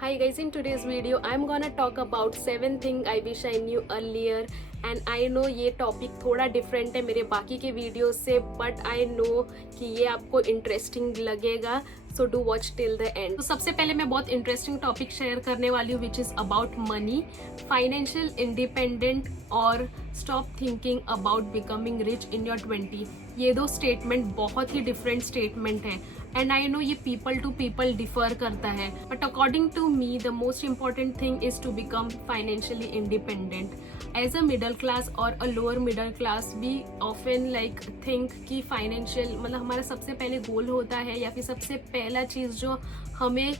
Hi guys, in today's video I'm gonna talk about 7 things I wish I knew earlier and I know ये topic थोड़ा different है मेरे बाकी के video से, बट आई नो कि ये आपको इंटरेस्टिंग लगेगा, so do watch till the end. तो सबसे पहले मैं बहुत इंटरेस्टिंग टॉपिक शेयर करने वाली हूँ which is about money, financial independent और stop thinking about becoming rich in your 20। ये दो स्टेटमेंट बहुत ही डिफरेंट स्टेटमेंट है एंड आई नो ये पीपल टू पीपल डिफर करता है, but according to me the most important thing is to become financially independent. As a middle class और a lower middle class we often like think कि financial मतलब हमारा सबसे पहले गोल होता है या फिर सबसे पहला चीज़ जो हमें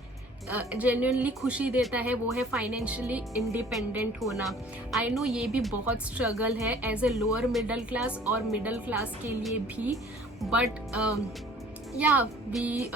जेन्युइनली खुशी देता है वो है फाइनेंशियली इंडिपेंडेंट होना। आई नो ये भी बहुत स्ट्रगल है as a lower middle class और मिडल क्लास के लिए भी, बट या वी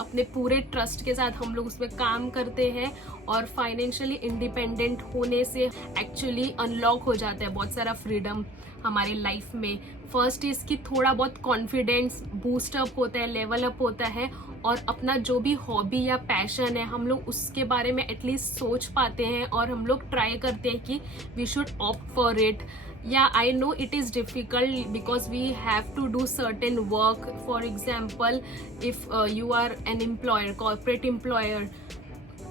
अपने पूरे ट्रस्ट के साथ हम लोग उसमें काम करते हैं और फाइनेंशियली इंडिपेंडेंट होने से एक्चुअली अनलॉक हो जाता है बहुत सारा फ्रीडम हमारे लाइफ में। फर्स्ट इज कि थोड़ा बहुत कॉन्फिडेंस बूस्ट अप होता है, लेवल अप होता है और अपना जो भी हॉबी या पैशन है हम लोग उसके बारे में एटलीस्ट सोच पाते हैं और हम लोग ट्राई करते हैं कि we should opt for it. Yeah, I know it is difficult because we have to do certain work. For example, if you are an employer, corporate employer,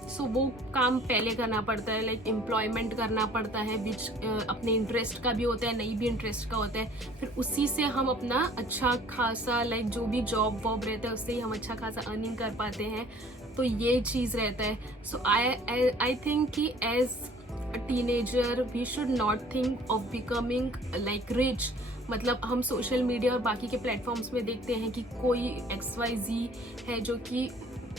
so वो काम पहले करना पड़ता है, लाइक एम्प्लॉयमेंट करना पड़ता है विच अपने इंटरेस्ट का भी होता है, नहीं भी इंटरेस्ट का होता है, फिर उसी से हम अपना अच्छा खासा लाइक जो भी जॉब वॉब रहता है उससे ही हम अच्छा खासा अर्निंग कर पाते हैं। तो ये चीज़ रहता है। सो आई थिंक कि as a teenager we should not think of becoming like rich। मतलब हम सोशल मीडिया और बाकी के प्लेटफॉर्म्स में देखते हैं कि कोई XYZ है जो कि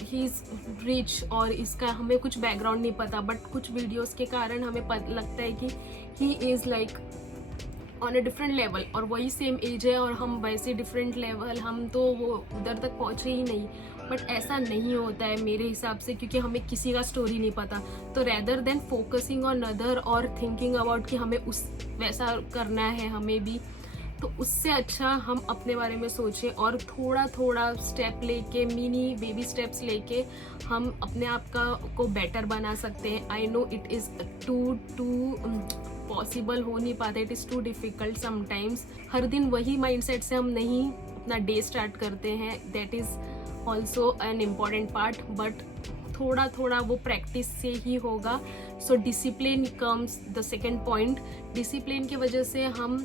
ही इज़ रिच और इसका हमें कुछ बैकग्राउंड नहीं पता, बट कुछ वीडियोस के कारण हमें लगता है कि he is like on a different level और वही सेम एज है और हम वैसे डिफरेंट लेवल, हम तो वो उधर तक पहुँचे ही नहीं। बट ऐसा नहीं होता है मेरे हिसाब से, क्योंकि हमें किसी का स्टोरी नहीं पता। तो rather than focusing on other और थिंकिंग अबाउट कि हमें उस वैसा करना है हमें भी, तो उससे अच्छा हम अपने बारे में सोचें और थोड़ा थोड़ा स्टेप लेके, मिनी बेबी स्टेप्स लेके हम अपने आप का को बेटर बना सकते हैं। I know it is too possible हो नहीं पाता, it is too difficult sometimes. हर दिन वही माइंडसेट से हम नहीं अपना डे स्टार्ट करते हैं, that is also an important part, but थोड़ा थोड़ा वो प्रैक्टिस से ही होगा। So discipline comes the second point. Discipline की वजह से हम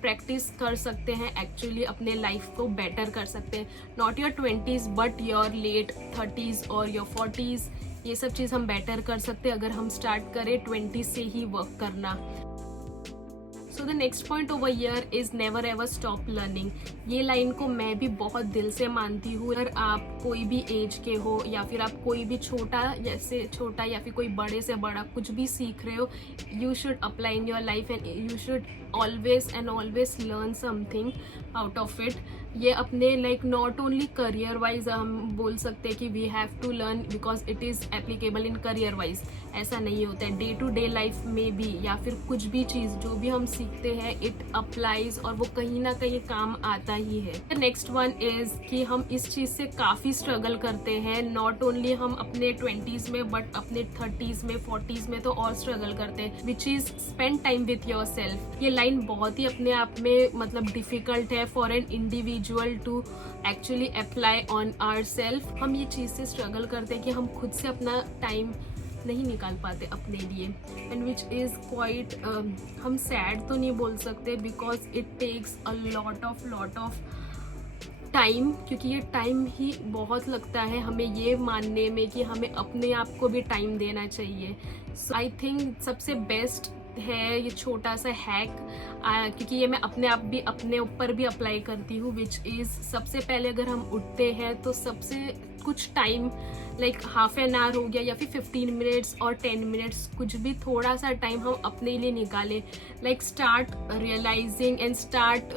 प्रैक्टिस कर सकते हैं, एक्चुअली अपने लाइफ को बेटर कर सकते हैं। Not your 20s but your late 30s और योर 40s, ये सब चीज़ हम बेटर कर सकते हैं अगर हम स्टार्ट करें 20 से ही वर्क करना। So the next point over here is never ever stop learning. ये लाइन को मैं भी बहुत दिल से मानती हूँ। अगर आप कोई भी एज के हो या फिर आप कोई भी छोटा जैसे छोटा या फिर कोई बड़े से बड़ा कुछ भी सीख रहे हो, you should apply in your life and you should always and always learn something out of it. ये अपने like not only career wise हम बोल सकते हैं कि we have to learn because it is applicable in career wise, ऐसा नहीं होता है। डे टू डे लाइफ में भी या फिर कुछ भी चीज़ जो भी हम सीखते हैं इट अप्लाइज और वो कहीं ना कहीं काम आता ही है। नेक्स्ट वन इज कि हम इस चीज़ से काफ़ी स्ट्रगल करते हैं, नॉट ओनली हम अपने 20s में बट अपने 30s में 40s में तो और स्ट्रगल करते हैं, which is spend time with yourself. ये लाइन बहुत ही अपने आप में मतलब डिफ़िकल्ट है for an individual to actually apply on ourself. हम ये चीज़ से स्ट्रगल करते हैं कि हम खुद से अपना टाइम नहीं निकाल पाते अपने लिए, एंड विच इज़ क्वाइट हम सैड तो नहीं बोल सकते because it takes a lot of time, क्योंकि ये टाइम ही बहुत लगता है हमें ये मानने में कि हमें अपने आप को भी टाइम देना चाहिए। सो आई थिंक सबसे बेस्ट है ये छोटा सा हैक, क्योंकि ये मैं अपने आप भी अपने ऊपर भी अप्लाई करती हूँ, विच इज़ सबसे पहले अगर हम उठते हैं तो सबसे कुछ time like half an hour हो गया या फिर 15 मिनट्स और 10 मिनट्स, कुछ भी थोड़ा सा टाइम हम अपने लिए निकालें। Like start realising and start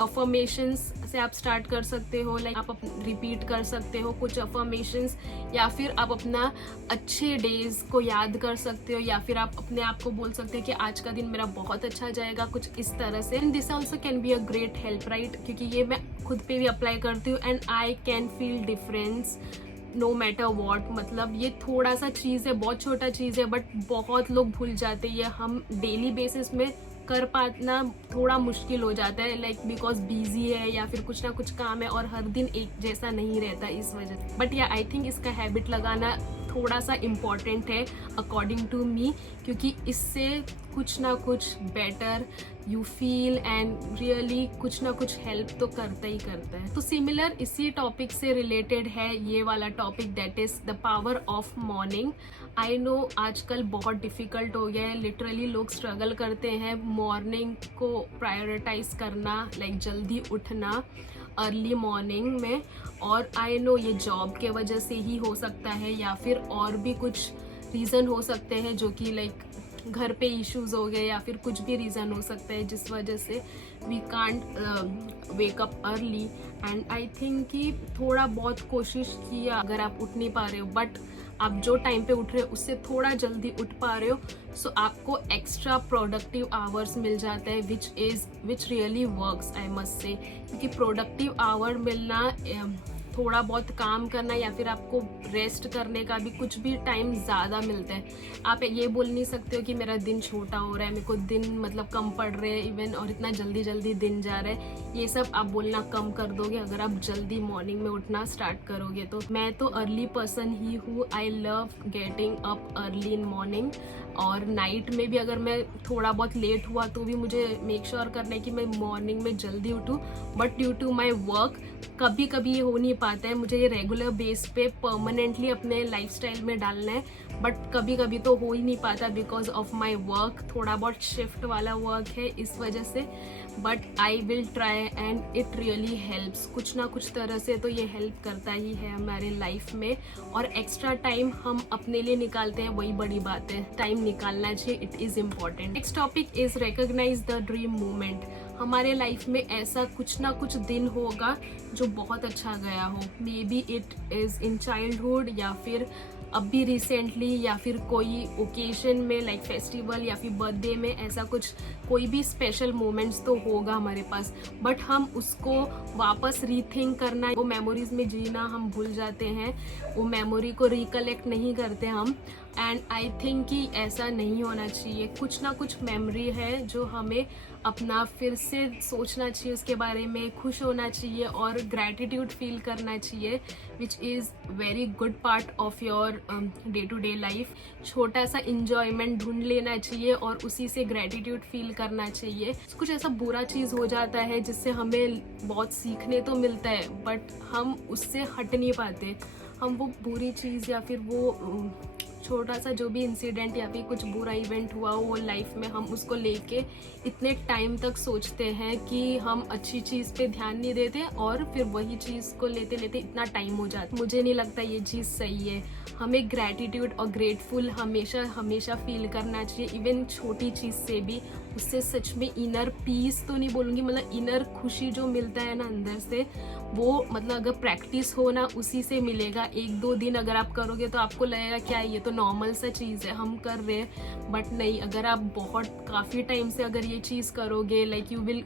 affirmations से आप स्टार्ट कर सकते हो। लाइक आप रिपीट कर सकते हो कुछ अफर्मेशंस, या फिर आप अपना अच्छे डेज को याद कर सकते हो, या फिर आप अपने आप को बोल सकते हो कि आज का दिन मेरा बहुत अच्छा जाएगा, कुछ इस तरह से। And this also can be a great help, right, क्योंकि ये मैं खुद पे भी अप्लाई करती हूँ and I can feel difference no matter what, मतलब ये थोड़ा सा चीज़ है, बहुत छोटा चीज़ है, बट बहुत लोग भूल जाते हैं। हम डेली बेसिस में कर पाना थोड़ा मुश्किल हो जाता है, लाइक बिकॉज बिजी है या फिर कुछ ना कुछ काम है और हर दिन एक जैसा नहीं रहता इस वजह से। बट या आई थिंक इसका हैबिट लगाना थोड़ा सा इम्पॉर्टेंट है अकॉर्डिंग टू मी, क्योंकि इससे कुछ ना कुछ better you feel and really कुछ ना कुछ हेल्प तो करता ही करता है। तो सिमिलर इसी टॉपिक से रिलेटेड है ये वाला topic, that is the power of morning. I know आजकल बहुत डिफिकल्ट हो गया है, लिटरली लोग स्ट्रगल करते हैं मॉर्निंग को प्रायोरिटाइज करना, लाइक जल्दी उठना अर्ली मॉर्निंग में। और आई नो ये जॉब के वजह से ही हो सकता है या फिर और भी कुछ रीज़न हो सकते हैं, जो कि लाइक घर पे इश्यूज हो गए या फिर कुछ भी रीज़न हो सकता है जिस वजह से we can't wake up early. And I think कि थोड़ा बहुत कोशिश किया, अगर आप उठ नहीं पा रहे हो बट आप जो टाइम पे उठ रहे हो उससे थोड़ा जल्दी उठ पा रहे हो, सो आपको एक्स्ट्रा प्रोडक्टिव आवर्स मिल जाता है which really works, I must say. क्योंकि प्रोडक्टिव आवर मिलना, थोड़ा बहुत काम करना या फिर आपको रेस्ट करने का भी कुछ भी टाइम ज़्यादा मिलता है। आप ये बोल नहीं सकते हो कि मेरा दिन छोटा हो रहा है, मेरे को दिन मतलब कम पड़ रहे हैं इवन, और इतना जल्दी जल्दी दिन जा रहा है। ये सब आप बोलना कम कर दोगे अगर आप जल्दी मॉर्निंग में उठना स्टार्ट करोगे। तो मैं तो अर्ली पर्सन ही हूँ, I love getting up early in morning. और नाइट में भी अगर मैं थोड़ा बहुत लेट हुआ तो भी मुझे मेक श्योर करना है कि मैं मॉर्निंग में जल्दी उठूँ। But due to my work कभी कभी ये हो नहीं पाता है, मुझे ये रेगुलर बेस पे परमानेंटली अपने लाइफस्टाइल में डालना है, बट कभी कभी तो हो ही नहीं पाता बिकॉज ऑफ माई वर्क, थोड़ा बहुत शिफ्ट वाला वर्क है इस वजह से। But I will try and it really helps, कुछ ना कुछ तरह से तो ये हेल्प करता ही है हमारे लाइफ में। और एक्स्ट्रा टाइम हम अपने लिए निकालते हैं, वही बड़ी बात है, टाइम निकालना चाहिए, it is important. Next topic is recognise the dream moment. हमारे लाइफ में ऐसा कुछ ना कुछ दिन होगा जो बहुत अच्छा गया हो, may be it is in childhood या फिर अभी रिसेंटली या फिर कोई ओकेजन में लाइक फेस्टिवल या फिर बर्थडे में, ऐसा कुछ कोई भी स्पेशल मोमेंट्स तो होगा हमारे पास। बट हम उसको वापस रीथिंक करना, वो मेमोरीज में जीना हम भूल जाते हैं, वो मेमोरी को रिकलेक्ट नहीं करते हम। एंड आई थिंक कि ऐसा नहीं होना चाहिए। कुछ ना कुछ मेमोरी है जो हमें अपना फिर से सोचना चाहिए, उसके बारे में खुश होना चाहिए और ग्रैटिट्यूड फील करना चाहिए, which is very good part of your day to day life. छोटा सा इंजॉयमेंट ढूंढ लेना चाहिए और उसी से ग्रैटिट्यूड फील करना चाहिए। कुछ ऐसा बुरा चीज़ हो जाता है जिससे हमें बहुत सीखने तो मिलता है बट हम उससे हट नहीं पाते। हम वो बुरी चीज़ या फिर वो छोटा सा जो भी इंसिडेंट या फिर कुछ बुरा इवेंट हुआ वो लाइफ में, हम उसको लेके इतने टाइम तक सोचते हैं कि हम अच्छी चीज़ पे ध्यान नहीं देते और फिर वही चीज़ को लेते लेते इतना टाइम हो जाता है। मुझे नहीं लगता ये चीज़ सही है। हमें ग्रैटिट्यूड और ग्रेटफुल हमेशा हमेशा फील करना चाहिए, इवन छोटी चीज़ से भी। उससे सच में इनर पीस तो नहीं बोलूँगी, मतलब इनर खुशी जो मिलता है ना अंदर से, वो मतलब अगर प्रैक्टिस हो ना उसी से मिलेगा। एक दो दिन अगर आप करोगे तो आपको लगेगा क्या ये तो नॉर्मल सा चीज़ है, हम कर रहे हैं। बट नहीं, अगर आप बहुत काफ़ी टाइम से अगर ये चीज़ करोगे, like you will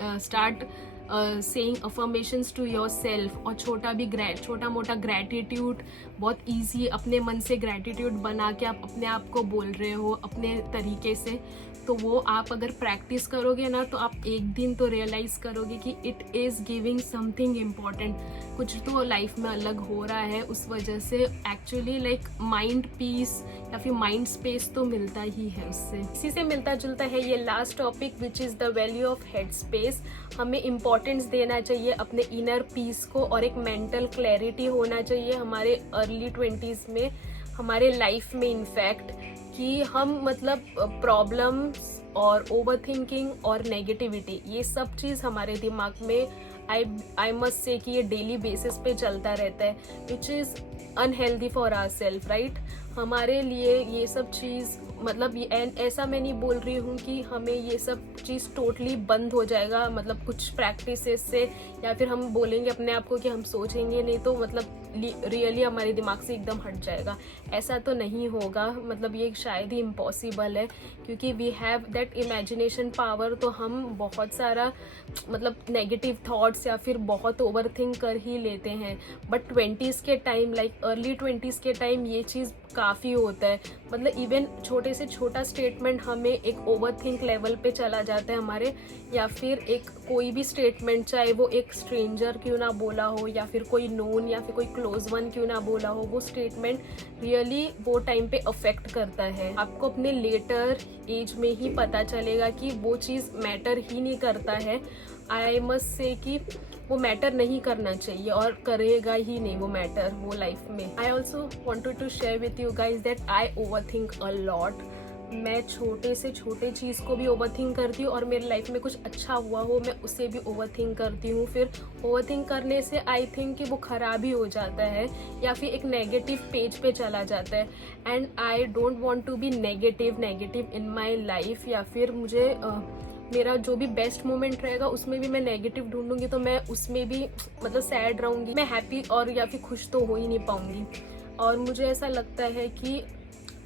start saying affirmations to yourself, और छोटा मोटा ग्रैटिट्यूड बहुत ईजी, अपने मन से ग्रैटिट्यूड बना के आप अपने आप को बोल रहे हो अपने तरीके से, तो वो आप अगर प्रैक्टिस करोगे ना तो आप एक दिन तो रियलाइज करोगे कि it is giving something important, कुछ तो लाइफ में अलग हो रहा है। उस वजह से एक्चुअली लाइक माइंड पीस या फिर माइंड स्पेस तो मिलता ही है उससे। इसी से मिलता जुलता है ये last topic which is the value of head space. हमें इम्पोर्टेंस देना चाहिए अपने इनर पीस को, और एक मेंटल क्लैरिटी होना चाहिए हमारे अर्ली 20s में, हमारे लाइफ में इनफैक्ट, कि हम मतलब प्रॉब्लम्स और ओवरथिंकिंग और नेगेटिविटी, ये सब चीज़ हमारे दिमाग में आई मस्ट से कि ये डेली बेसिस पे चलता रहता है, which is unhealthy for ourself, right. हमारे लिए ये सब चीज़ मतलब ऐसा मैं नहीं बोल रही हूँ कि हमें ये सब चीज़ टोटली बंद हो जाएगा, मतलब कुछ प्रैक्टिसेस से, या फिर हम बोलेंगे अपने आप को कि हम सोचेंगे नहीं तो मतलब रियली हमारे दिमाग से एकदम हट जाएगा। ऐसा तो नहीं होगा, मतलब ये शायद ही इम्पॉसिबल है, क्योंकि we have that imagination power. तो हम बहुत सारा मतलब नेगेटिव थॉट्स या फिर बहुत ओवर थिंक कर ही लेते हैं। बट 20s के टाइम, लाइक अर्ली 20s के टाइम ये चीज़ काफ़ी होता है। मतलब इवन छोटे से छोटा स्टेटमेंट हमें एक ओवर थिंक लेवल पे चला जाता है हमारे, या फिर एक कोई भी स्टेटमेंट, चाहे वो एक स्ट्रेंजर क्यों ना बोला हो या फिर कोई नोन या फिर कोई क्लोज वन क्यों ना बोला हो, वो स्टेटमेंट रियली वो टाइम पे अफेक्ट करता है। आपको अपने लेटर एज में ही पता चलेगा कि वो चीज़ मैटर ही नहीं करता है। आई मस्ट से कि वो मैटर नहीं करना चाहिए और करेगा ही नहीं वो मैटर वो लाइफ में। I also wanted to share with you guys that I overthink a lot. मैं छोटे से छोटे चीज़ को भी ओवर थिंक करती हूँ, और मेरी लाइफ में कुछ अच्छा हुआ हो मैं उसे भी ओवर थिंक करती हूँ। फिर ओवर थिंक करने से आई थिंक कि वो ख़राब ही हो जाता है या फिर एक नेगेटिव पेज पे चला जाता है। And I don't want to be negative in my life, या फिर मुझे मेरा जो भी बेस्ट मोमेंट रहेगा उसमें भी मैं नेगेटिव ढूंढूंगी तो मैं उसमें भी मतलब सैड रहूंगी, मैं हैप्पी और या फिर खुश तो हो ही नहीं पाऊंगी। और मुझे ऐसा लगता है कि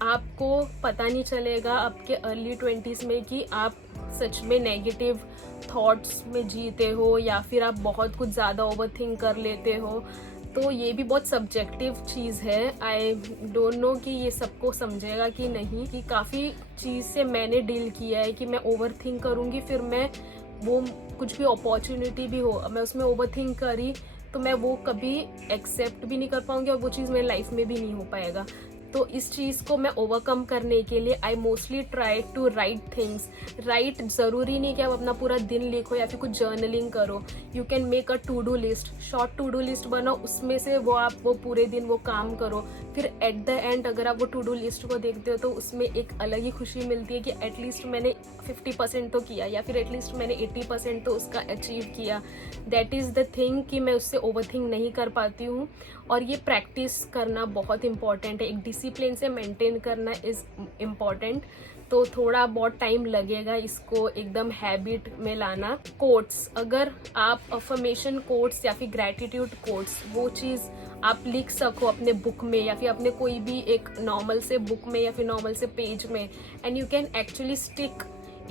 आपको पता नहीं चलेगा आपके अर्ली 20s में कि आप सच में नेगेटिव थॉट्स में जीते हो या फिर आप बहुत कुछ ज़्यादा ओवर थिंक कर लेते हो। तो ये भी बहुत सब्जेक्टिव चीज़ है। आई डोंट नो कि ये सबको समझेगा कि नहीं, कि काफ़ी चीज़ से मैंने डील किया है कि मैं ओवर थिंक करूँगी, फिर मैं वो कुछ भी अपॉर्चुनिटी भी हो मैं उसमें ओवर थिंक करी तो मैं वो कभी एक्सेप्ट भी नहीं कर पाऊँगी और वो चीज़ मेरी लाइफ में भी नहीं हो पाएगा। तो इस चीज़ को मैं ओवरकम करने के लिए I mostly try to write things. Write ज़रूरी नहीं कि आप अपना पूरा दिन लिखो या फिर कुछ जर्नलिंग करो। You can make a to do list, short to do list बनाओ, उसमें से वो पूरे दिन वो काम करो। फिर एट द एंड अगर आप वो टू डू लिस्ट को देखते हो तो उसमें एक अलग ही खुशी मिलती है कि एटलीस्ट मैंने 50% तो किया या फिर एटलीस्ट मैंने 80% तो उसका अचीव किया। दैट इज़ द थिंग कि मैं उससे ओवर थिंक नहीं कर पाती हूँ। और ये प्रैक्टिस करना बहुत इंपॉर्टेंट है, एक डिसिप्लिन से मेंटेन करना इज़ इम्पॉर्टेंट। तो थोड़ा बहुत टाइम लगेगा इसको एकदम हैबिट में लाना। कोट्स, अगर आप अफर्मेशन कोट्स या फिर ग्रैटिट्यूड कोट्स वो चीज़ आप लिख सको अपने बुक में या फिर अपने कोई भी एक नॉर्मल से बुक में या फिर नॉर्मल से पेज में, and you can actually stick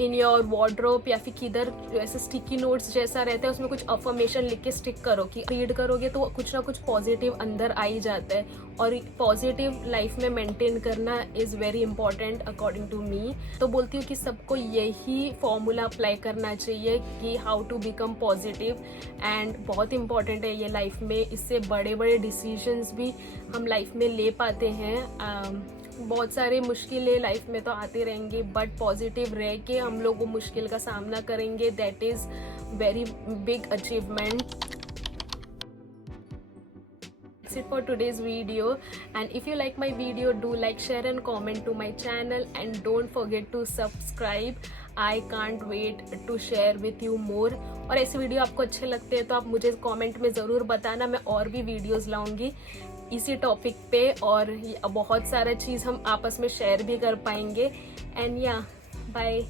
in your wardrobe या फिर किधर ऐसे स्टिकी नोट्स जैसा रहता है उसमें कुछ अफर्मेशन लिख के स्टिक करो कि रीड करोगे तो कुछ ना कुछ पॉजिटिव अंदर आ ही जाता है। और पॉजिटिव लाइफ में मेंटेन करना is very important according to me. तो बोलती हूँ कि सबको यही फॉर्मूला अप्लाई करना चाहिए कि how to become positive, and बहुत इंपॉर्टेंट है ये लाइफ में। इससे बड़े बड़े डिसीजंस भी हम लाइफ में ले पाते हैं। बहुत सारे मुश्किलें लाइफ में तो आते रहेंगे, बट पॉजिटिव रह के हम लोग वो मुश्किल का सामना करेंगे, that is very big achievement. That's it for today's video, and if you like my video, do like, share and comment to my channel, and don't forget to subscribe. I can't wait to share with you more. और ऐसे video आपको अच्छे लगते हैं तो आप मुझे comment में ज़रूर बताना, मैं और भी वीडियोस लाऊंगी इसी टॉपिक पे, और बहुत सारा चीज़ हम आपस में शेयर भी कर पाएंगे। एंड या बाय।